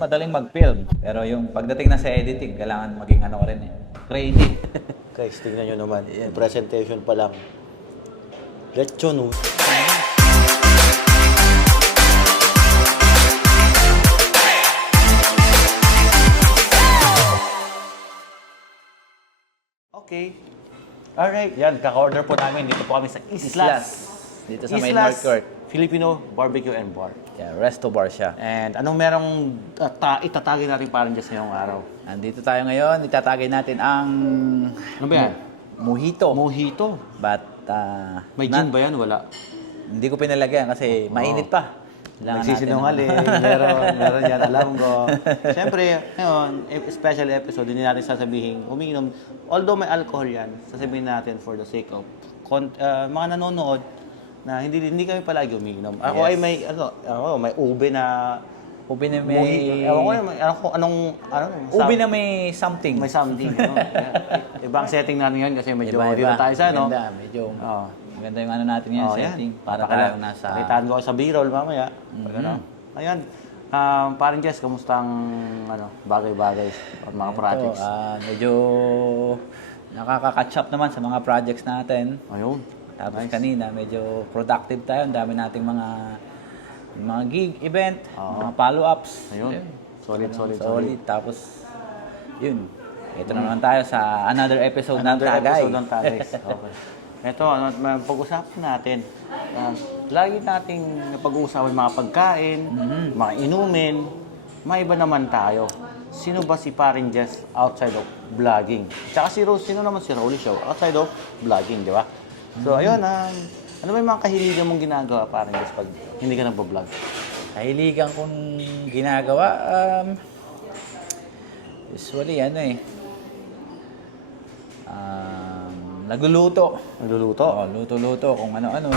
madaling mag-film. Pero yung pagdating na sa editing, kailangan maging ano ka rin eh. Creative. Guys, tingnan nyo naman. Yung presentation pa lang. Lechon, oh. Okay. Alright, yan. Kaka-order po namin. Dito po kami sa Islas. Dito sa Main North Court. Filipino Barbecue and Bar. Yeah, resto bar siya. And anong merong itatagin natin parang just ngayong araw? Nandito tayo ngayon. Itatagay natin ang... Ano ba yan? Mojito. Mojito. But, May gin ba yan? Wala. Hindi ko pinalagyan kasi mainit pa. Nagsisinungaling. Meron yan. Alam ko. Siyempre, ngayon, special episode, hindi natin sasabihin, umiinom. Although may alcohol yan, sasabihin natin for the sake of mga nanonood na hindi kami palagi umiinom. Ako ay may ube na Ube na may... anong Ube na may something. may something. No? Ibang setting natin yan kasi medyo dito tayo sa ano. Maganda, medyo... Maganda yung ano natin yan, setting. Para tayo nasa... Pakitaan ko sa B-roll mamaya. Pag ano. Ayan. Parang Jess, kamusta ang bagay-bagay o mga projects? Medyo nakaka-catch up naman sa mga projects natin. Ayun. Tapos kanina, medyo productive tayo. Ang dami nating mga gig, event, mga follow-ups. Ayun. Solid. Tapos, yun. Ito na naman tayo sa another episode ng Tagay. Okay. Ito, pag-usapan natin. Lagi nating napag-uusapan mga pagkain, mga inumin. Maiba naman tayo. Sino ba si Parin Jess outside of vlogging? Tsaka sino naman si Rolly Show outside of vlogging, di ba? So, ayun, ano ba yung mga kahiligan mong ginagawa, Parin Jess, pag hindi ka nagpa-vlog? Kahiligan kong ginagawa, usually, nagluluto. Nagluluto? Oo, luto-luto kung ano-ano.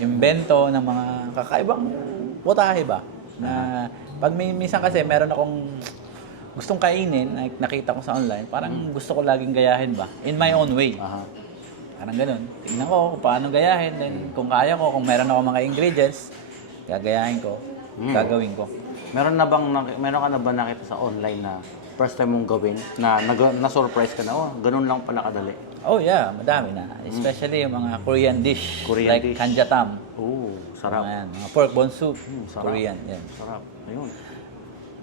Invento ng mga kakaibang putahe ba? Na pag minsan kasi meron akong gustong kainin, nakita ko sa online, parang gusto ko laging gayahin ba? In my own way. Parang ganun. Tingnan ko kung paano gayahin. Then kung kaya ko, kung meron ako mga ingredients, gagayahin ko, gagawin ko. Meron ka na ba nakita sa online na first time mong gawin na na-surprise ka na, ganun lang pala kadali? Oh yeah, madami na. Especially yung mga Korean dish. Korean like dish. kanjatam. Sarap. Ayan, mga pork bone soup. Sarap. Korean, yan. Sarap. Ayun.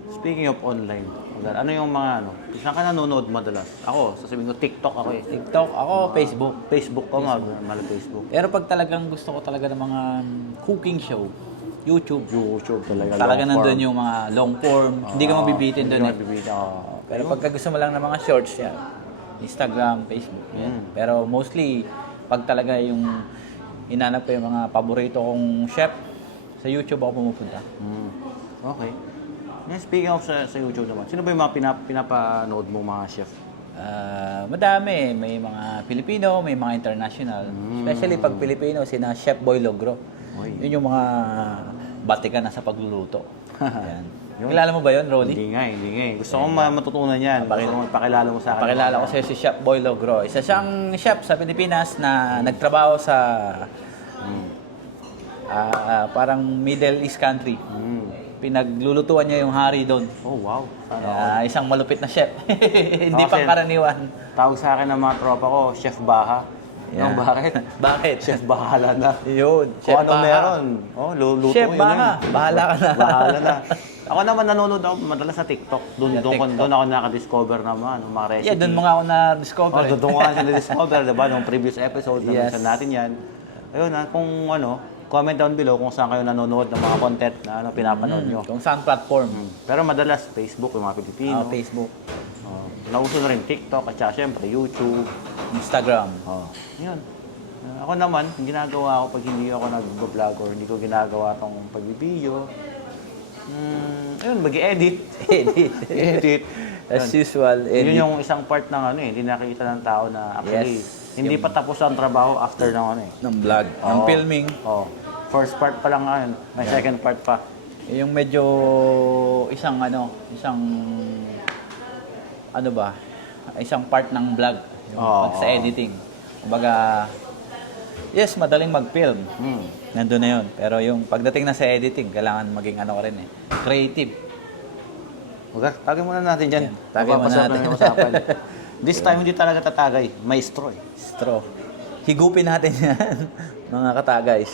Speaking of online, ano yung mga saan ka nanonood madalas? Ako, sasabihin ko, TikTok ako eh. TikTok, ako, Facebook. Facebook ko, Facebook. Pero pag talagang gusto ko talaga ng mga cooking show, YouTube. YouTube talaga. Talaga nandun yung mga long form. Hindi ka mabibitin doon. Pero pagka gusto mo lang ng mga shorts, yan. Instagram, Facebook. Yan. Pero mostly, pag talaga yung inanap ko yung mga paborito kong chef, sa YouTube ako pumupunta. Okay. Speaking of sa YouTube naman, sino ba yung mga pinapanood mong mga chef? Madami. May mga Pilipino, may mga international. Especially pag Pilipino, sina Chef Boy Logro. Yun yung mga batikan na sa pagluluto. Yan. Kilala mo ba yun, Rolly? Hindi nga. Gusto kong matutunan yan. Pakilala mo sa akin. Pakilala ko sa'yo si Chef Boy Logro. Isa siyang chef sa Pilipinas na nagtrabaho sa parang Middle East country. Pinaglulutuan niya yung hari doon. Oh, wow. Isang malupit na chef. Hindi pang karaniwan. Tawag sa akin ng mga tropa ko, Chef Baha. Yeah. Bakit? Bakit? Chef Bahala na. Yun. Chef Baha. Meron. Luto Chef yun. Baha. Bahala ka na. Bahala na. Ako naman nanonood ako madalas sa TikTok. Doon ako nakadiscover naman ng mga recipe. Yeah, doon mo nga ako na-discover. Doon ko nga na-discover, diba? Nung previous episode, namisan natin yan. Ayun kung comment down below kung saan kayo nanonood ng mga content na pinapanood nyo. Kung saan platform. Pero madalas, Facebook, yung mga Pilipino. Facebook. Nauso na rin TikTok at saka syempre YouTube. Instagram. Yun. Ako naman, ginagawa ko pag hindi ako nag-vlog or hindi ko ginagawa tong pagbibideo. Ayun, mag-edit. Edit. As usual, edit. Yun yung isang part ng hindi nakikita ng tao na actually, hindi pa tapos ang trabaho after ng ng vlog, ng filming. First part pa lang ngayon, may second part pa. Yung medyo isang part ng vlog, yung pag sa editing. Kumbaga, yes, madaling mag-film. Nandun na yun. Pero yung pagdating na sa editing, kailangan maging creative. Okay, tagay muna natin dyan. Yan, tagay muna Mapapasarap natin. lang yung usapan. This time, hindi talaga tatagay. Maestro eh. Straw. Higupin natin yan, mga katagays.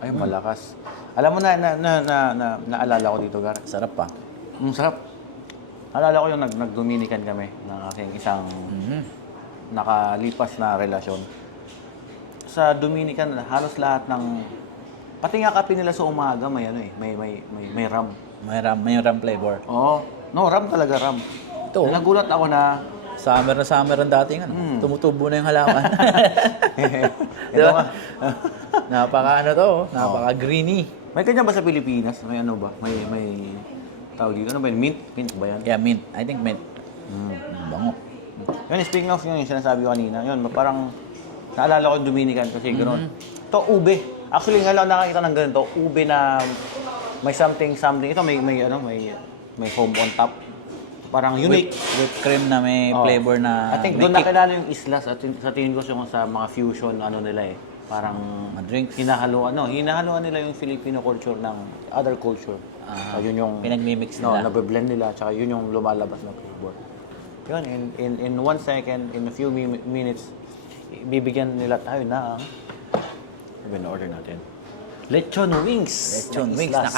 Ay, malakas. Alam mo naalala ko dito, Gar. Sarap pa. Sarap. Alala ko yung nag-Dominican kami ng aking isang nakalipas na relasyon. Sa Dominican, halos lahat ng pati nga kape nila sa umaga may ano eh, may ram. May ram flavor. Oo. No, ram talaga ram. Ito. Nagulat ako na Summer na summer ang dating ano. Tumutubo na yung halaman. ito nga. Napaka ano to, napaka greeny. May kanya ba sa Pilipinas? May ano ba? May tawag dito. Ano ba yun? Mint? Mint ba yan? Yeah, mint. I think mint. Bango. Yun, speaking of yung sinasabi ko kanina, yun, parang naalala ko yung Dominican kasi gano'n. Ito, ube. Actually, nga lang nakakita ng ganito, ube na may something. Ito may foam on top. Parang unique. Whipped cream na may flavor na I think may doon kick. nakilala yung islas at sa tingin ko yung sa mga fusion ano nila eh. Parang Mga drinks. hinahaluan nila yung Filipino culture ng other culture. So, yun yung Pinagmimix no, nila. nabe-blend nila tsaka yun yung lumalabas na flavor. Yun, in 1 second, in a few minutes, bibigyan nila tayo ng order natin. Lechon wings. Lechon ng wings. Islas.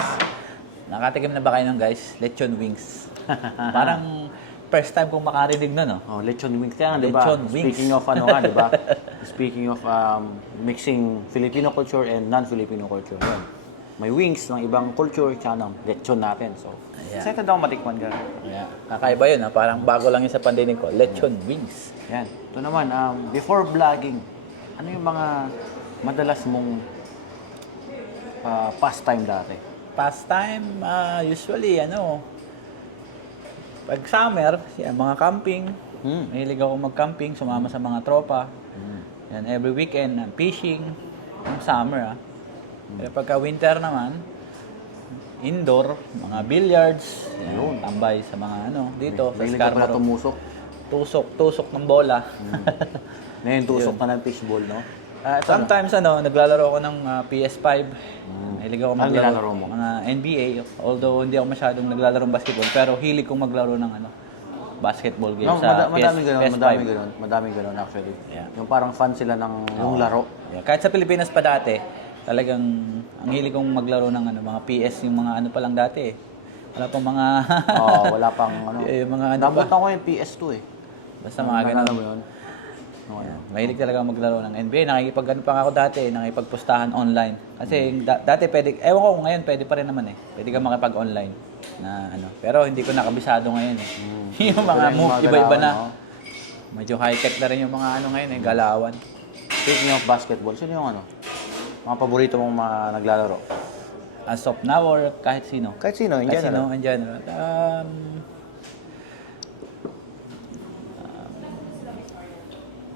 Nakatikim na ba kayo ng guys? Lechon wings. Parang first time kong makarinig na, no? Oh, lechon wings. Kaya nga, di ba? Lechon wings. Speaking of ano nga, di ba? Speaking of mixing Filipino culture and non-Filipino culture. Yun. May wings ng ibang culture, tsaka ng lechon natin. So, Ayan. excited ako matikman ka. Yeah. Kakaiba yun, ha? Parang bago lang yun sa pandinig ko. Lechon wings. Yan. Ito naman, before vlogging, ano yung mga madalas mong pastime dati? Pastime, usually, pag summer, yan, mga camping. Mahilig ako mag-camping, sumama sa mga tropa. Yan, every weekend, fishing. Yung summer, Pero pagka winter naman, indoor, mga billiards. Yan, tambay sa mga dito, sa Mahilig ka pala Scarborough. tumusok. Tusok ng bola. Ngayon, tusok na ng fishball, no? Sometimes naglalaro ako ng PS5. Hilig ako Anong maglaro nilalaro mo? mga NBA. Although hindi ako masyadong naglalaro ng basketball, pero hilig kong maglaro ng basketball game No, sa madaming PS5. Madaming ganun actually. Yeah. Yung parang fan sila ng yung laro. Yeah. Kahit sa Pilipinas pa dati, talagang ang hilig kong maglaro ng mga PS, yung mga pa lang dati. Wala pang mga Wala pang yung mga Nabutan ko yung PS2 eh. Basta mga ganun. Naalala mo yun? Mahilig talaga maglaro ng NBA. Nakikipag pa ako dati, nakipagpustahan online. Kasi dati pwede, ewan ko kung ngayon pwede pa rin naman eh. Pwede ka makipag-online na Pero hindi ko nakabisado ngayon eh. Yung mga move, iba-iba na. Medyo high-tech na rin yung mga ngayon eh, galawan. Speaking of basketball, sino yung mga paborito mong mga naglalaro? As of now or kahit sino? Kahit sino, in Kahit general. sino, in general.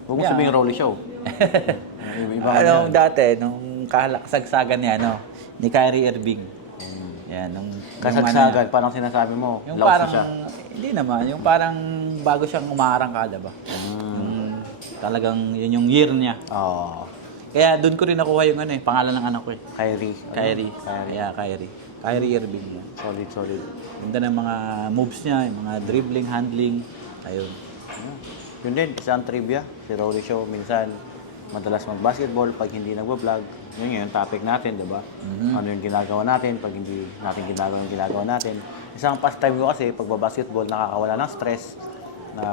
Huwag mo Yeah. sabihing Rolly Show. Iba Dati, nung kasagsagan niya, ni Kyrie Irving. Yan, nung Kasagsagan, parang sinasabi mo, yung laos parang, na siya. hindi naman, yung parang bago siyang umaarangkada ba? Yung, talagang yun yung year niya. Oo. Kaya doon ko rin nakuha yung pangalan ng anak ko eh. Kyrie. Kyrie. Kyrie. Kyrie Irving. Yan. Solid. Ganda ng mga moves niya, yung mga dribbling, handling. Ayun. Yun din, isang trivia. Si Rolly Show, minsan, madalas mag-basketball pag hindi nagbablog. Yun yung topic natin, di ba? Ano yung ginagawa natin pag hindi natin ginagawa yung ginagawa natin. Isang pastime ko kasi, pag basketball, nakakawala ng stress. Na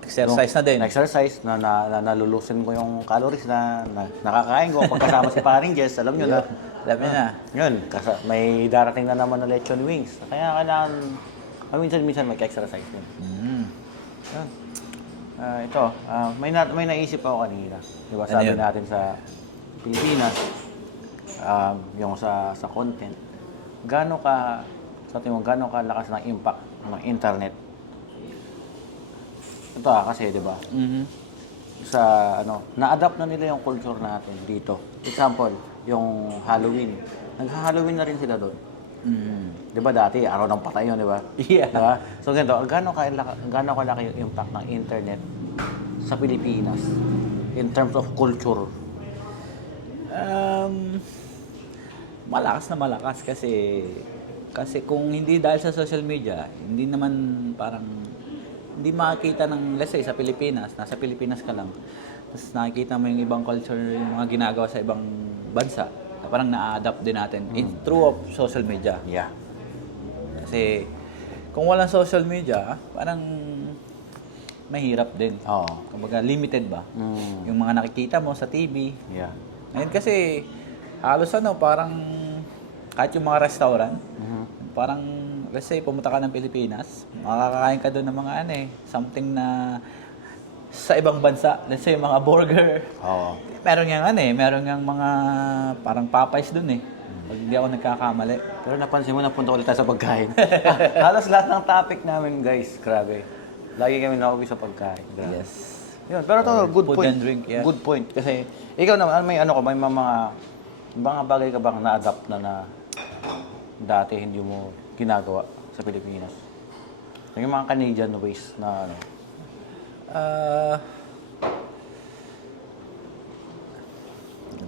Exercise na din. Exercise na nalulusin ko yung calories na nakakain ko pagkasama si Paring Jess, alam nyo na. Alam niyo na. Yun, may darating na naman na lechon wings. Kaya kailangan, minsan mag-exercise din. Yun. Ito, may naisip ako kanina. Di ba, Ano sabi yun? natin sa Pilipinas, yung sa content, gaano kalakas ng impact ng internet? Ito kasi, di ba? Sa na-adapt na nila yung culture natin dito. Example, yung Halloween. Nag-Halloween na rin sila doon. Di ba dati, araw ng patay yun, di ba? Yeah. Di ba? So ganito, gaano kalaki yung impact ng internet sa Pilipinas in terms of culture? Malakas na malakas kasi Kasi kung hindi dahil sa social media, hindi naman parang, hindi makakita ng, let's say, sa Pilipinas, nasa Pilipinas ka lang, tapos nakikita mo yung ibang culture, yung mga ginagawa sa ibang bansa, na parang na-adapt din natin through of social media. Yeah. Kasi kung walang social media, parang mahirap din. Oo. Kumbaga limited ba? Mm. Yung mga nakikita mo sa TV. Yeah. Ngayon kasi halos parang kahit yung mga restaurant, parang let's say pumunta ka ng Pilipinas, makakakain ka doon ng mga something na sa ibang bansa, let's say mga burger. Oo. Meron yang mga parang Popeyes doon Pag hindi ako nagkakamali. Pero napansin mo, napunta ulit tayo sa pagkain. Halos lahat ng topic namin, guys, grabe. Lagi kami nauwi sa pagkain. Grabe. Yes. Yun, pero to, good Food point. and drink, yeah. Good point. Kasi, ikaw naman, may mga bagay ka bang na-adapt na dati hindi mo ginagawa sa Pilipinas? Yung mga Canadian ways na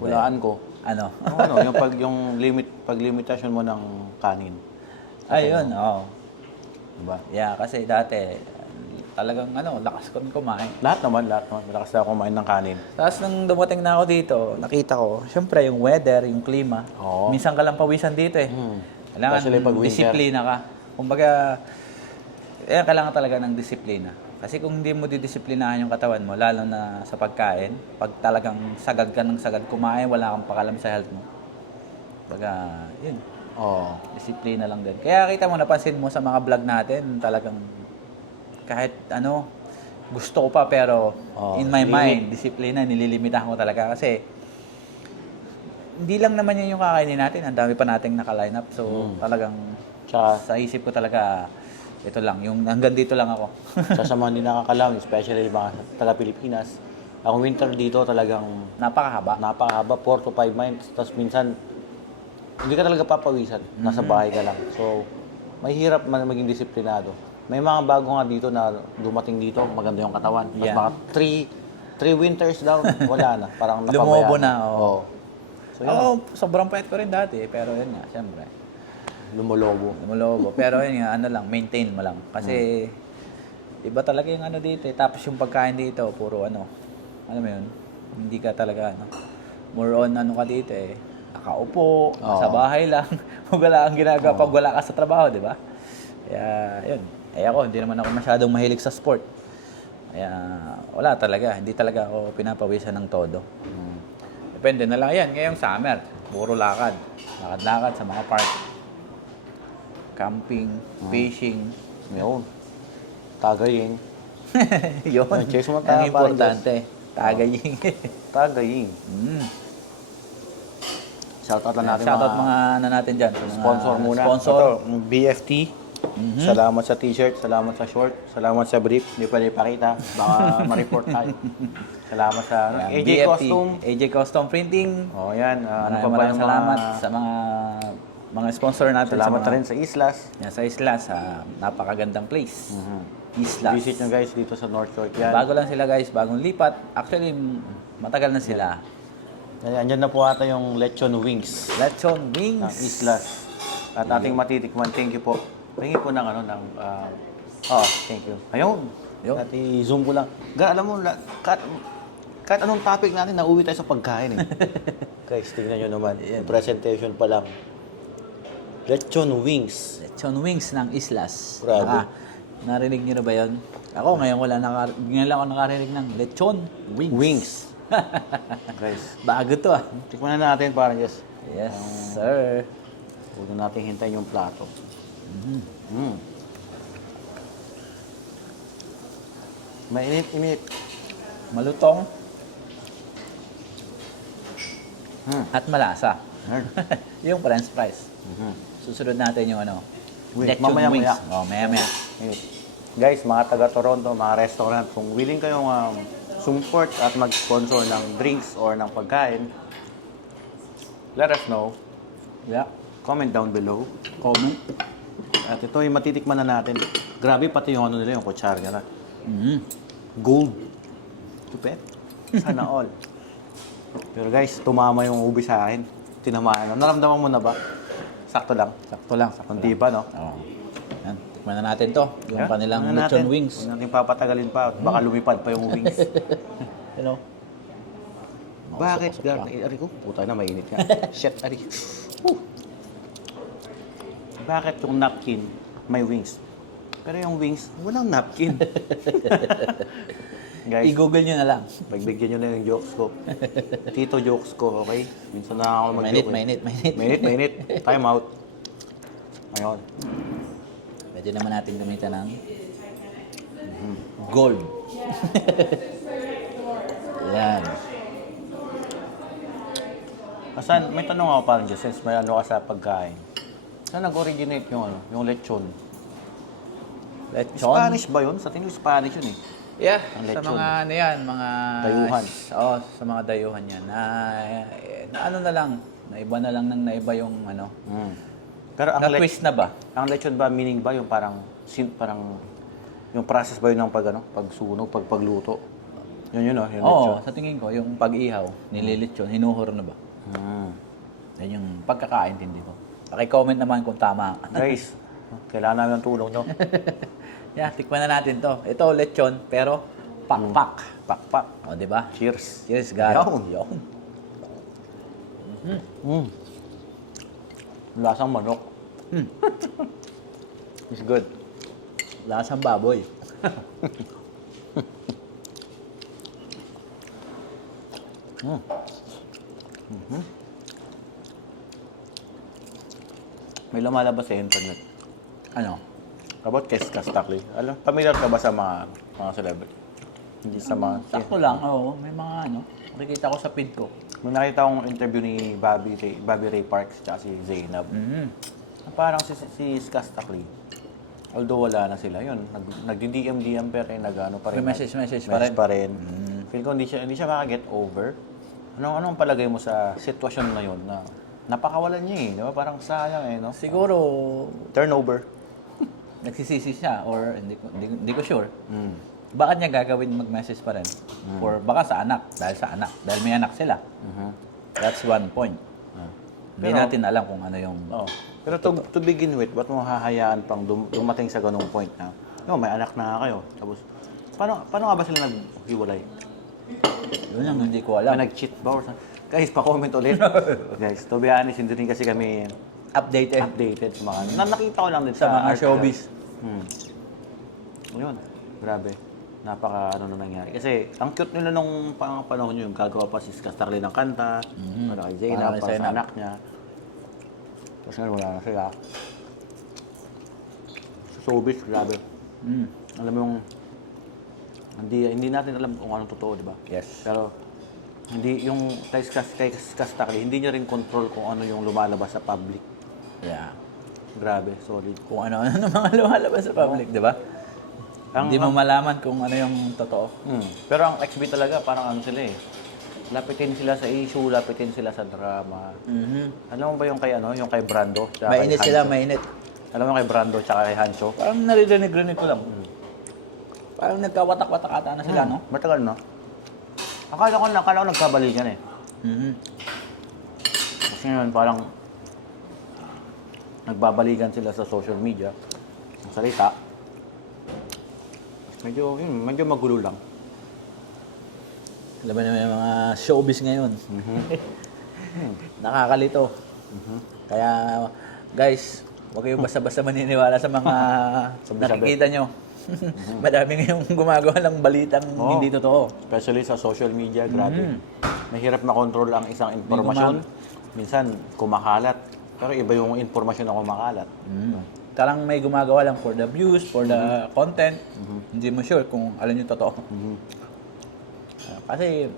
hulaan ko. Ano? yung paglimitasyon mo ng kanin. Ayun, oo. Diba? Yeah, kasi dati talagang lakas ko rin kumain. Lahat naman. Malakas na ako kumain ng kanin. Tapos nung dumating na ako dito, nakita ko, syempre yung weather, yung klima. Oo. Minsan ka lang pawisan dito Kailangan Especially pag winter. disiplina ka. Kumbaga, kailangan talaga ng disiplina. Kasi kung hindi mo didisiplinahan yung katawan mo, lalo na sa pagkain, pag talagang sagad ka ng sagad kumain, wala kang pakalam sa health mo. Kumbaga, yun. Oo. Disiplina lang din. Kaya kita mo, napansin mo sa mga vlog natin, talagang kahit gusto ko pa pero in my mind, disiplina, nililimitahan ko talaga. Kasi hindi lang naman yun yung kakainin natin, ang dami pa nating naka-line up. So talagang Tsaka, sa isip ko talaga, ito lang, yung hanggang dito lang ako. sa mga hindi nakakalam, especially mga taga-Pilipinas, ang winter dito talagang napakahaba, 4 to 5 months. Tapos minsan, hindi ka talaga papawisan. Nasa bahay ka lang. So, mahirap man maging disiplinado. May mga bago nga dito na dumating dito, maganda yung katawan. Tapos Yeah. mga 3 winters down, wala na. Parang napabayaan. Lumobo na, oo. Oo. So, yun, Sobrang pait ko rin dati, pero yun nga, syempre. lumolobo. Pero yun nga, maintain mo lang. Kasi, iba talaga yung dito Tapos yung pagkain dito, puro alam mo yun, hindi ka talaga more on ka dito nakaupo, sa bahay lang, wala kang ginagawa pag wala ka sa trabaho, di ba? Kaya, yun. Ako, hindi naman ako masyadong mahilig sa sport. Kaya, wala talaga. Hindi talaga ako pinapawisan ng todo. Depende na lang yan. Ngayong summer, puro lakad. Lakad-lakad sa mga park. Camping, fishing. Yun. Tagaying. Yun. Chase mo Ang tayo, importante. Tagaying. Tagaying. Shoutout lang natin Shoutout mga natin dyan. Sa mga sponsor muna. Sponsor. Ito, BFT. Salamat sa t-shirt, salamat sa short, salamat sa brief. Hindi pwede ipakita. Baka ma-report tayo. Salamat sa AJ BFT, Costume. AJ Costume Printing. Oh, yan. Ano pa ba Maraming yung salamat sa mga sponsor natin. Salamat sa na mga, rin sa Islas. yan, sa Islas. Napakagandang place. Islas. Visit nyo guys dito sa North Shore. Yan. Bago lang sila guys, bagong lipat. Actually, matagal na sila. Andyan na po ata yung Lechon Wings Lechon ng Wings. Islas. At ating matitikman. Thank you po. Tingin po ng thank you. Ayun. Yun. At i-zoom ko lang. Alam mo, kahit anong topic natin, nauwi tayo sa pagkain Guys, tingnan nyo naman. Yung presentation pa lang. Lechon Wings. Lechon Wings ng Islas. Grabe. Narinig niyo na ba yun? Ako ngayon ngayon lang ako nakarinig ng Lechon Wings. Guys, Bago to tikman na natin para just Yes, sir. huwag na natin hintayin yung plato. Mainit-init. Malutong. At malasa. Yung french fries. Susunod natin yung Wait, Lechon mamaya-maya. Wings. Maya-maya. Guys, mga taga-Toronto, mga restaurant, kung willing kayong support at mag-sponsor ng drinks or ng pagkain, let us know. Yeah. Comment down below. Comment. At ito yung matitikman na natin. Grabe pati yung nila, yung kutsara nila. Gold. Tupet. Sana all. Pero guys, tumama yung ubi sa akin. Tinamaan. Naramdaman mo na ba? sakto lang. Sakto lang, sakto Hindi lang. ba, no? Oo. Yan, tikman na natin to. Yung Yeah, kanilang tingnan lechon natin. wings. Huwag natin papatagalin pa. At baka lumipad pa yung wings. Hello? Bakit, Usok-usok Gar? pa. Ari ko, puta na, mainit ka. Shit, Ari. Whew. Bakit yung napkin may wings? Pero yung wings, walang napkin. Guys, I-google nyo na lang. pagbigyan nyo na yung jokes ko. Tito jokes ko, okay? Minsan na ako mag-joke. Mainit. Mainit. Time out. Ayun. Pwede naman natin gamitan ng gold. Yan. Asan, may tanong ako parang dyan, since may ano ka sa pagkain. Saan nag-originate yung ano, yung lechon? Lechon. Spanish ba yun? Sa tingin ko Spanish yun eh. Yeah, Ang sa lechon. mga ano yan, mga... Dayuhan. Oo, sa mga dayuhan yan. Na ano na lang, naiba na lang nang naiba yung ano. Pero ang, Na-twist na ba? ang lechon ba, meaning ba yung parang, parang, yung process ba yun ng pagsunog, pagluto? Yun yung Oo, lechon. sa tingin ko, yung pag-ihaw, nililitsyon, hinuhur na ba? Yan yung pagkakaintindi ko. Paki-comment naman kung tama. Guys, kailangan namin ng tulong nyo. Yeah, tikman na natin to. Ito, lechon, pero pakpak. Pakpak. O, di ba? Cheers. Cheers, guys. Yun. Lasang manok. It's good. Lasang baboy. May lumalabas sa internet. Ano? About Kes Kastakli. Alam, familiar ka ba sa mga celebrity? Hindi sa mga... Sakto lang, oo. May mga ano. Nakikita ko sa feed ko. May nakita akong interview ni Bobby Ray Parks at si Zainab. Parang si Kastakli. Although wala na sila, yun. Nagdi-DM pa rin, nag-ano pa rin. May message pa rin. pa rin. Feel ko hindi siya maka-get over. Anong palagay mo sa sitwasyon na yun na napakawalan niya eh, di ba? Parang sayang eh, no? Siguro, Turnover. nagsisisi siya or hindi ko sure. Bakit niya gagawin mag-message pa rin? Or baka sa anak, dahil sa anak. Dahil may anak sila. That's one point. Hindi Pero- natin alam kung ano yung... Oo. Pero to begin with, ba't mo hahayaan pang dumating sa ganung point na, no, may anak na kayo. Tapos, paano nga ba sila naghiwalay? Yun lang hindi ko alam. May nag-cheat ba or something? Guys, pa-comment ulit. Guys, to be honest, hindi rin kasi kami updated sa mga... nakita ko lang din Sa mga article. showbiz. Yun, grabe. Napaka ano na nangyari. Kasi ang cute nila nung panahon yun, gagawa pa si Kastakli ng kanta, para kay Zainab, Para kay para sa Zainab. anak niya. Tapos ngayon wala na sila. Sa showbiz, grabe. Alam mo yung, hindi natin alam kung anong totoo, di ba? Yes. Pero, hindi yung kay Kastakli, hindi niya rin control kung ano yung lumalabas sa public. Yeah. Grabe, solid. Kung ano-ano ng mga lumalabas sa public, di ba? Hindi mo malaman kung ano yung totoo. Pero ang XB talaga, parang ano sila eh. Lapitin sila sa issue, lapitin sila sa drama. Alam mo ba yung kay Brando? tsaka kay Mainit sila, Hancho? mainit. Alam mo kay Brando tsaka kay Hancho? Parang naririnig ko lang. Parang nagkawatak-watak ata na sila, no? Matagal na. Akala ko nagkabalikan eh. Kasi ngayon parang nagbabalikan sila sa social media. Ang salita. Medyo magulo lang. Alam mo naman yung mga showbiz ngayon. Nakakalito. Kaya, guys, huwag kayong basta-basta maniniwala sa mga nakikita nyo. Madami ngayong gumagawa ng balitang hindi totoo. Especially sa social media, grabe. Mahirap makontrol ang isang impormasyon. Minsan, kumakalat. Pero iba yung impormasyon na kumakalat. Tarang may gumagawa lang for the views, for the content. Hindi mo sure kung alin yung totoo. Kasi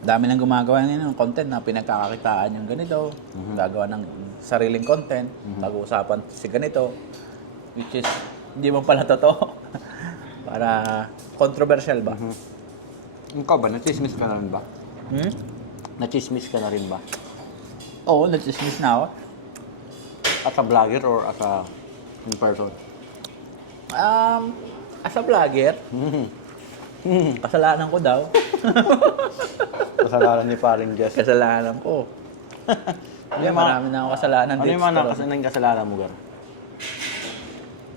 dami nang gumagawa ng content na pinagkakakitaan yung ganito. Gagawa ng sariling content. Pag-uusapan si ganito. Which is, hindi mo pala totoo. Para controversial ba? Ikaw ba? Nachismis ka na rin ba? Nachismis ka na rin ba? Oo, nag-dismiss na ako. As a vlogger or as a in person? As a vlogger, kasalanan ko daw. Kasalanan ni paring Jess. Kasalanan ko. Marami na akong kasalanan Ano dito. yung mga pero naging kasalanan mo, Gar?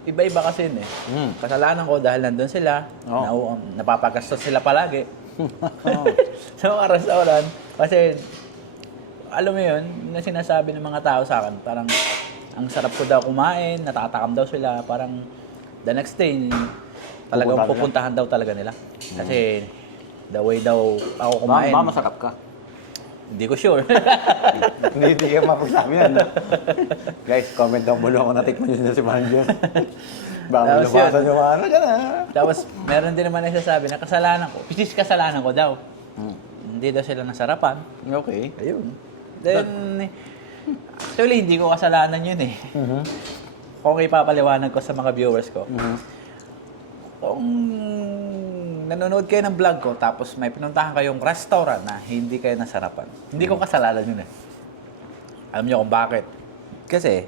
Iba-iba kasi yun eh. Kasalanan ko dahil nandun sila, napapagastos sila palagi. Sa mga restaurant, kasi alam mo yun, na sinasabi ng mga tao sa akin, parang ang sarap ko daw kumain, natatakam daw sila, parang the next day, talagang pupuntahan daw talaga nila. Kasi the way daw ako kumain, Masarap ka. hindi ko sure. Hindi kayo mapagsabi yan. Guys, comment down below kung natikman nyo si Manager. Baka Tapos lumasan yun. yung ano dyan Tapos meron din naman nagsasabi na kasalanan ko, which is kasalanan ko daw. Hindi daw sila nasarapan. Okay. Ayun. Then, actually, hindi ko kasalanan yun eh. Kung ipapaliwanag ko sa mga viewers ko, kung nanonood kayo ng vlog ko, tapos may pinuntahan kayong restaurant na hindi kayo nasarapan, hindi ko kasalanan yun eh. Alam niyo kung bakit? Kasi,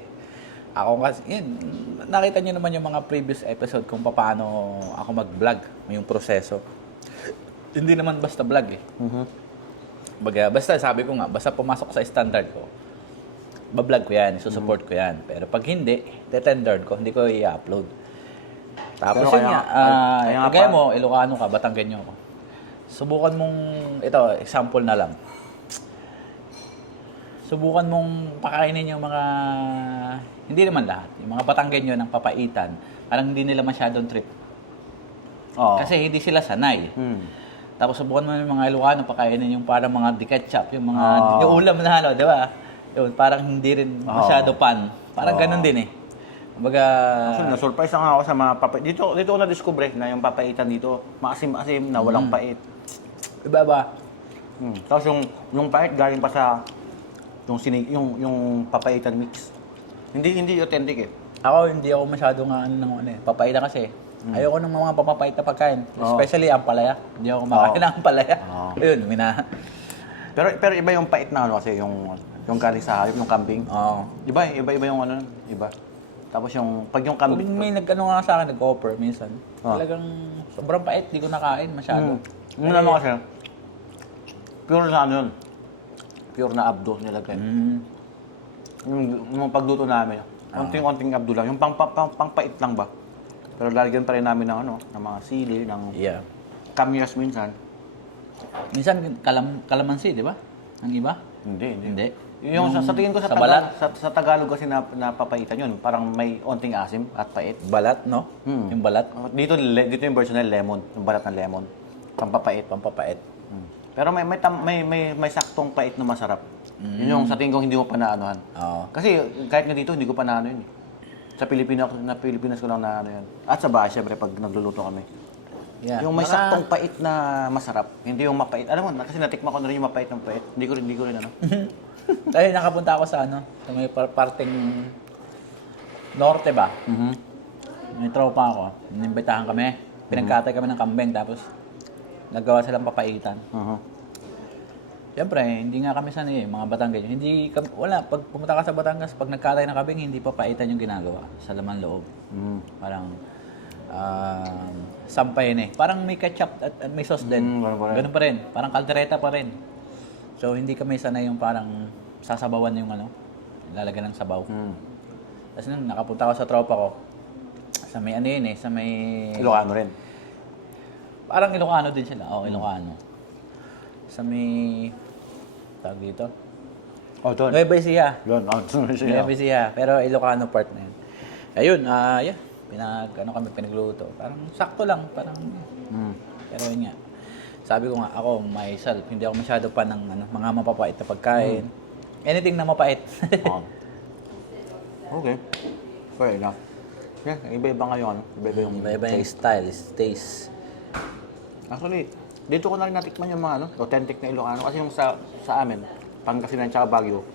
nakita niyo naman yung mga previous episode kung paano ako mag-vlog, yung proseso. Hindi naman basta vlog eh. Basta sabi ko nga, basta pumasok sa standard ko, bablog ko yan, isusupport ko yan. Pero pag hindi, tetender ko, hindi ko i-upload. Tapos Pero yun nga, kaya mo, Ilocano ka, Batanggenyo ko. Subukan mong, ito, example na lang. Subukan mong pakainin yung mga, hindi naman lahat, yung mga Batanggenyo ng papaitan, parang hindi nila masyadong trip. Oo. Kasi hindi sila sanay. Tapos subukan mo yung mga Ilocano, pakainin yung parang mga di-ketchup, yung mga yung ulam na di ba? Yun, parang hindi rin masyado pan. Parang ganun din eh. Kumbaga, Actually, na-surprise nga ako sa mga papait. Dito ko na-discover na yung papaitan dito, maasim-asim na walang pait. iba ba? Tapos yung pait galing pa sa yung papaitan mix. Hindi authentic eh. Ako, hindi ako masyado nga papaita kasi. Ayoko ng mga papapait na pagkain. Especially ang palaya. Hindi ako kumakain ng palaya. Ayun, Pero iba yung pait na ano kasi yung galing sa hayop, yung kambing. Iba yung ano, iba. Tapos pag yung Kung kambing. may nga sa akin, nag-offer minsan. Talagang sobrang pait, di ko nakain masyado. Yung ano kasi, pure na ano yun. Pure na abdo nilagay. Yung pagluto namin, konting-konting abdo lang. Yung pang-pait lang ba? Pero lalagyan pa rin namin ng mga sili, ng kamyas minsan. Minsan, kalamansi, di ba? Ang iba? Hindi. Yung sa tingin ko sa balat? sa Tagalog kasi napapaitan yun. Parang may onting asim at pait. Balat, no? Yung balat. Dito yung version ng lemon, yung balat ng lemon. Pampapait. Pero may saktong pait na masarap. Yun yung sa tingin ko hindi mo pa naanohan. Kasi kahit nga dito hindi ko pa naano yun eh. Sa Pilipinas ko lang naano yun. At sa bahay syempre pag nagluluto kami. Yeah. Yung may saktong pait na masarap, hindi yung mapait. Alam mo, kasi natikman ko na rin yung mapait ng pait. Hindi ko rin ano. Dahil nakapunta ako sa sa may parting norte ba? May tropa ako. Inimbitahan kami. Pinagkatay kami ng kambing tapos naggawa silang papaitan. Siyempre, hindi nga kami sanay mga Batanggenyo. Pag pumunta ka sa Batangas, pag nagkatay ng kambing, hindi papaitan yung ginagawa sa laman loob. Parang sampay eh. Parang may ketchup at may sauce din. Ganun pa rin. Parang kaldereta pa rin. So, hindi kami sanay yung parang sasabawan yung lalagyan ng sabaw. Tapos nung nakapunta ako sa tropa ko, sa may sa may... Ilocano rin. Parang Ilocano din sila. Ilocano. Sa may... Tawag dito? Doon. Nueva Ecija. Doon. Nueva Ecija. Pero Ilocano part na yun. Ayun, kami pinagluto. Parang sakto lang. Pero yun nga. Sabi ko nga, ako myself, hindi ako masyado pa ng mga mapapait na pagkain. Anything na mapait. Okay. Fair enough. Yeah, iba-iba ngayon. Iba-iba yung style, taste. Actually, dito ko na rin natikman yung mga authentic na Ilocano. Kasi yung sa amin, Pangasinan tsaka Baguio,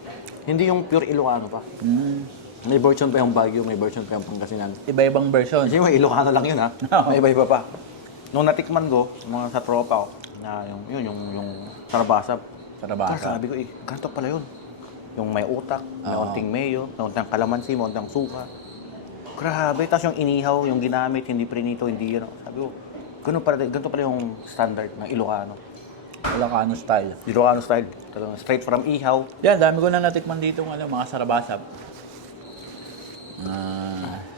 hindi yung pure Ilocano pa. May version pa yung Baguio, may version pa yung Pangasinan. Iba-ibang version. Kasi yung Ilocano lang yun ha. May iba-iba pa. Nung natikman ko, mga sa tropa ko, na yung sarabasa. Sabi ko, ganito pala yun. Yung may utak, may onting mayo, may ontang kalamansi, may ontang suka. Grabe. Tapos yung inihaw, yung ginamit, hindi prinito, hindi yun. Sabi ko, ganito pala yung standard ng Ilocano. Ilocano style. Ilocano style. Talagang straight from ihaw. Yan, dami ko na natikman dito ng mga sarabasab.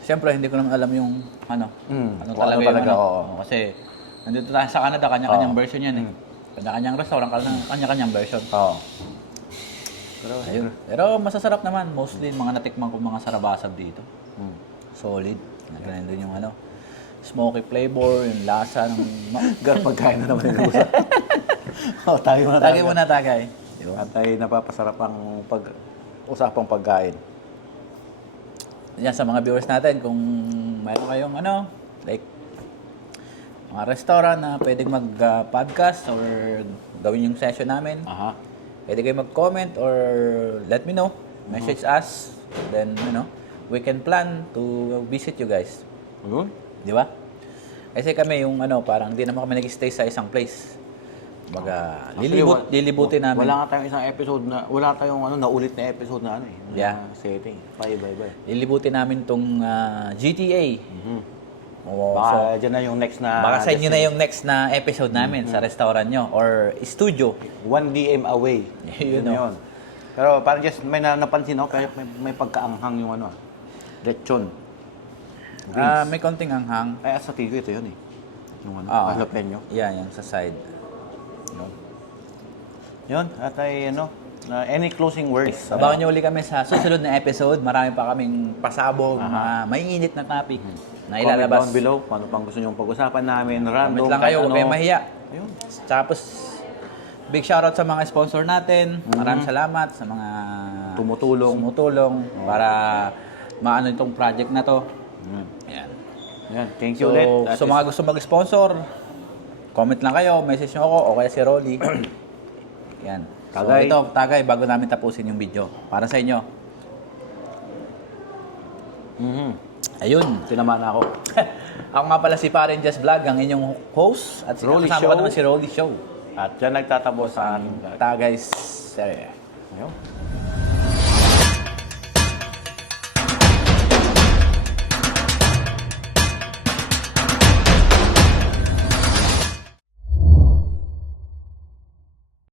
Siyempre, hindi ko naman alam yung ano Kung talaga ano yung talaga, oo. Kasi, nandito tayo sa Canada, kanya-kanyang Oo. version yan eh. Kanya-kanyang restaurant, kanya-kanyang version. Oo. Ayun. Pero masasarap naman. Mostly, mga natikman ko mga sarabasab dito. Mm. Solid. Nandun yung ano, smoky flavor, yung lasa ng... Pagkain na naman yung usa. Tayo muna. Tagay muna, tagay. At ay napapasarap ang usapang pagkain. Yan sa mga viewers natin, kung mayroon kayong ano, like, mga restaurant na pwedeng mag-podcast or gawin yung session namin, Aha. pwede kayo mag-comment or let me know. Message us. Then, we can plan to visit you guys. Ayun. Di ba? Kasi kami yung parang hindi naman kami nag-stay sa isang place. Baga, lilibutin namin. Wala nga tayong isang episode na, wala tayong naulit na episode na Yeah. setting. Bye. Lilibutin namin tong GTA. Oo, Baka dyan na yung next na... baka sa inyo na yung next na episode namin sa restaurant nyo or studio. 1 DM away. Yun, Yun yun. Pero parang just may napansin ako, kaya may pagkaanghang yung lechon. May konting anghang. Ay, sa TV ito yun eh. Yung jalapeno. Yan sa side. Yun, at ay any closing words? Sabahan nyo uli kami sa susunod na episode. Marami pa kaming pasabog, mga mainit na topic na Comment ilalabas. down below kung ano pang gusto nyong pag-usapan namin. Random. Comment lang kayo, huwag kayong mahiya. Ayun. Tapos, big shoutout sa mga sponsor natin. Maraming salamat sa mga tumutulong para maano itong project na to. Yan. Yan, thank you So, ulit. sa mga gusto mag-sponsor, comment lang kayo, message nyo ako o kaya si Rolly. Yan. So, Tagay. ito, tagay, bago namin tapusin yung video. Para sa inyo. Ayun. Tinamaan ako. Ako nga pala si Paren Just Vlog, ang inyong host. At Rolly kasama Show. ko naman si Rolly Show. At dyan nagtatapos sa ating vlog. Tagay, sir. Ayun.